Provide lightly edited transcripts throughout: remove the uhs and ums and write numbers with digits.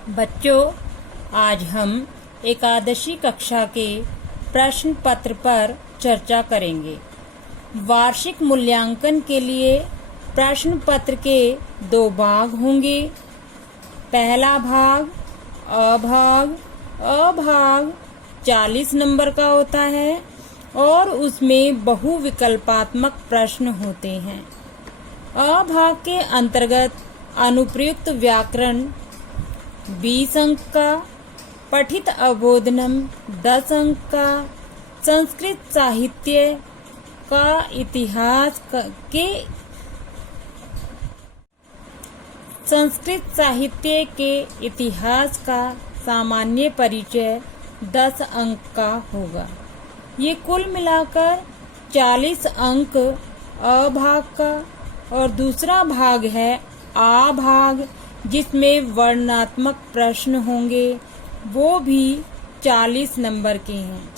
बच्चों, आज हम एकादशी कक्षा के प्रश्न पत्र पर चर्चा करेंगे। वार्षिक मूल्यांकन के लिए प्रश्न पत्र के 2 भाग होंगे। पहला भाग अभाग 40 नंबर का होता है और उसमें बहुविकल्पात्मक प्रश्न होते हैं। अभाग के अंतर्गत अनुप्रयुक्त व्याकरण 20 अंक का, पठित अवबोधनम 10 अंक का, संस्कृत साहित्य का इतिहास का सामान्य परिचय 10 अंक का होगा। ये कुल मिलाकर 40 अंक अभाग का। और दूसरा भाग है आ भाग, जिसमें वर्णनात्मक प्रश्न होंगे, वो भी 40 नंबर के हैं।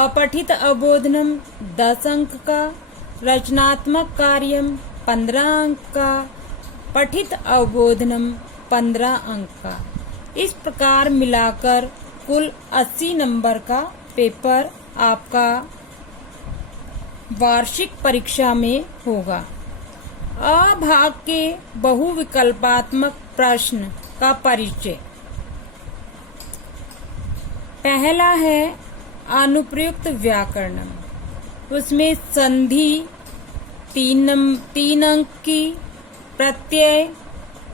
अपठित अवबोधनम 10 अंक का, रचनात्मक कार्यम 15 अंक का, पठित अवबोधनम 15 अंक का। इस प्रकार मिलाकर कुल 80 नंबर का पेपर आपका वार्षिक परीक्षा में होगा। अ भाग के बहुविकल्पात्मक प्रश्न का परिचय। पहला है अनुप्रयुक्त व्याकरणम। उसमें संधि 3 अंक की, प्रत्यय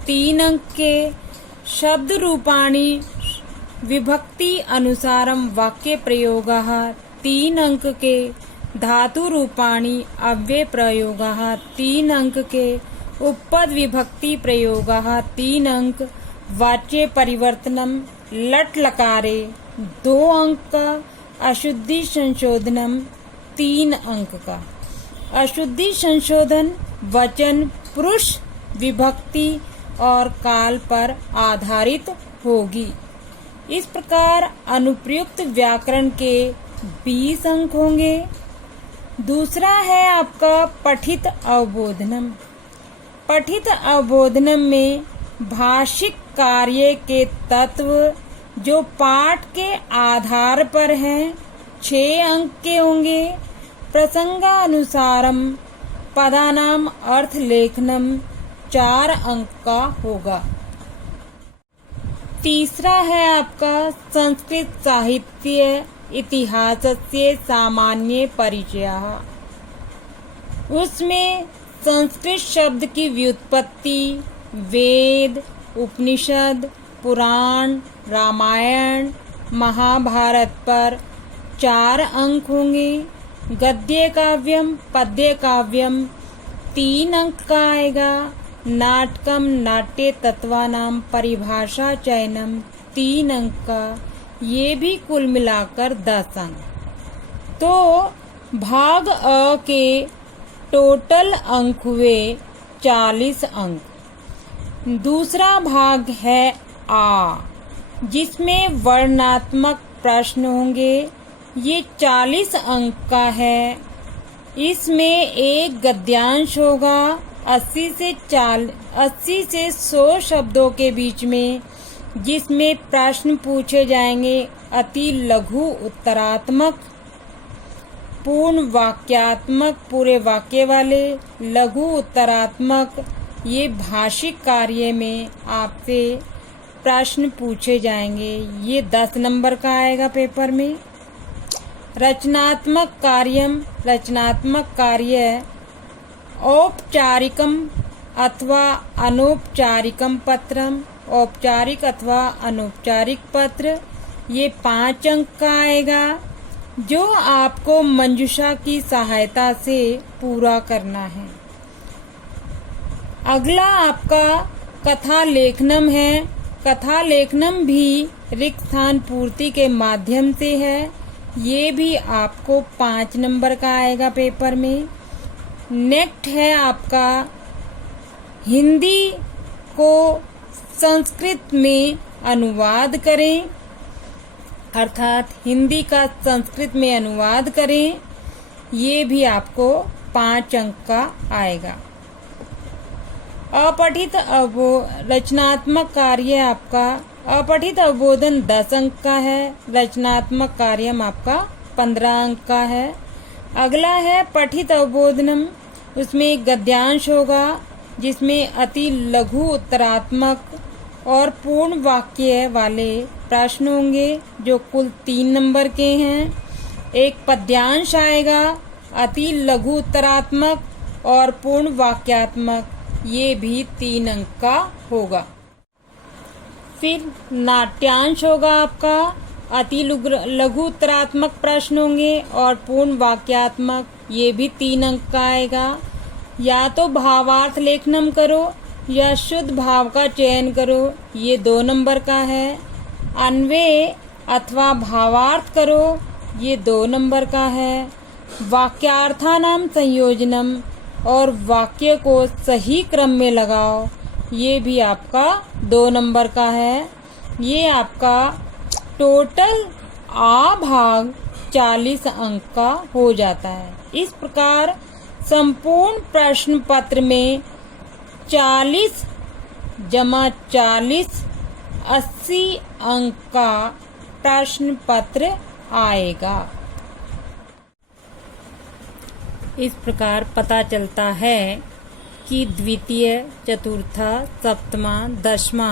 3 अंक के, शब्द रूपाणी विभक्ति अनुसारम वाक्य प्रयोगाः 3 अंक के, धातु रूपाणी अव्यय प्रयोगाः 3 अंक के, उपपद विभक्ति प्रयोगाः 3 अंक, वाच्य परिवर्तनम लट लकारे 2 अंक का, अशुद्धि संशोधनम 3 अंक का। अशुद्धि संशोधन वचन पुरुष विभक्ति और काल पर आधारित होगी। इस प्रकार अनुप्रयुक्त व्याकरण के 20 अंक होंगे। दूसरा है आपका पठित अवबोधनम। पठित अवबोधनम में भाषिक कार्य के तत्व जो पाठ के आधार पर हैं 6 अंक के होंगे। प्रसंगानुसारम पदानाम अर्थ लेखनम 4 अंक का होगा। तीसरा है आपका संस्कृत साहित्य इतिहासस्य सामान्य परिचयः। उसमें संस्कृत शब्द की व्युत्पत्ति, वेद, उपनिषद, पुराण, रामायण, महाभारत पर 4 अंक होंगे। गद्य काव्यम पद्य काव्यम 3 अंक का आएगा। नाटकम नाट्य तत्वानाम परिभाषा चयनम 3 अंक का। ये भी कुल मिलाकर 10 अंक। तो भाग अ के टोटल अंक हुए 40 अंक। दूसरा भाग है आ, जिसमें वर्णनात्मक प्रश्न होंगे। ये 40 अंक का है। इसमें एक गद्यांश होगा 80 से 100 शब्दों के बीच में, जिसमें प्रश्न पूछे जाएंगे अति लघु उत्तरात्मक, पूर्ण वाक्यात्मक पूरे वाक्य वाले, लघु उत्तरात्मक। ये भाषिक कार्य में आपसे प्रश्न पूछे जाएंगे। ये 10 नंबर का आएगा पेपर में। रचनात्मक कार्य औपचारिकम अथवा अनौपचारिकम पत्रम, औपचारिक अथवा अनौपचारिक पत्र, ये 5 अंक का आएगा, जो आपको मंजूषा की सहायता से पूरा करना है। अगला आपका कथा लेखनम है। कथा लेखनम भी रिक्त स्थान पूर्ति के माध्यम से है। ये भी आपको 5 नंबर का आएगा पेपर में। नेक्स्ट है आपका हिंदी को संस्कृत में अनुवाद करें, अर्थात हिंदी का संस्कृत में अनुवाद करें। ये भी आपको 5 अंक का आएगा। रचनात्मक कार्य आपका अपठित अवबोधन 10 अंक का है, रचनात्मक कार्य आपका 15 अंक का है। अगला है पठित अवबोधनम, उसमें एक गद्यांश होगा जिसमें अति लघु उत्तरात्मक और पूर्ण वाक्य वाले प्रश्न होंगे जो कुल 3 नंबर के हैं। एक पद्यांश आएगा अति लघु उत्तरात्मक और पूर्ण वाक्यात्मक, ये भी 3 अंक का होगा। फिर नाट्यांश होगा आपका, अति लघु उत्तरात्मक प्रश्न होंगे और पूर्ण वाक्यात्मक, ये भी 3 अंक का आएगा। या तो भावार्थ लेखनम करो या शुद्ध भाव का चयन करो, ये 2 नंबर का है। अन्वय अथवा भावार्थ करो, ये 2 नंबर का है। वाक्यार्थानाम संयोजनम और वाक्य को सही क्रम में लगाओ, ये भी आपका 2 नंबर का है। ये आपका टोटल आ भाग 40 अंक का हो जाता है। इस प्रकार संपूर्ण प्रश्न पत्र में 40 जमा 40 80 अंक का प्रश्न पत्र आएगा। इस प्रकार पता चलता है कि द्वितीय, चतुर्था, सप्तमा, दशमा,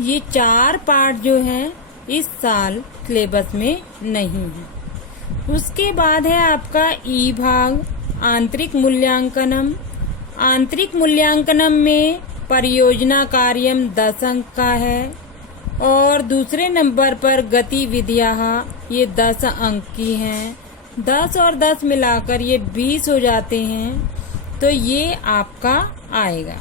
ये 4 पाठ जो हैं इस साल सिलेबस में नहीं है। उसके बाद है आपका ई भाग आंतरिक मूल्यांकनम। आंतरिक मूल्यांकनम में परियोजना कार्यम 10 अंक का है और दूसरे नंबर पर गतिविधियां ये 10 अंक की हैं। 10 और 10 मिलाकर ये 20 हो जाते हैं, तो ये आपका आएगा।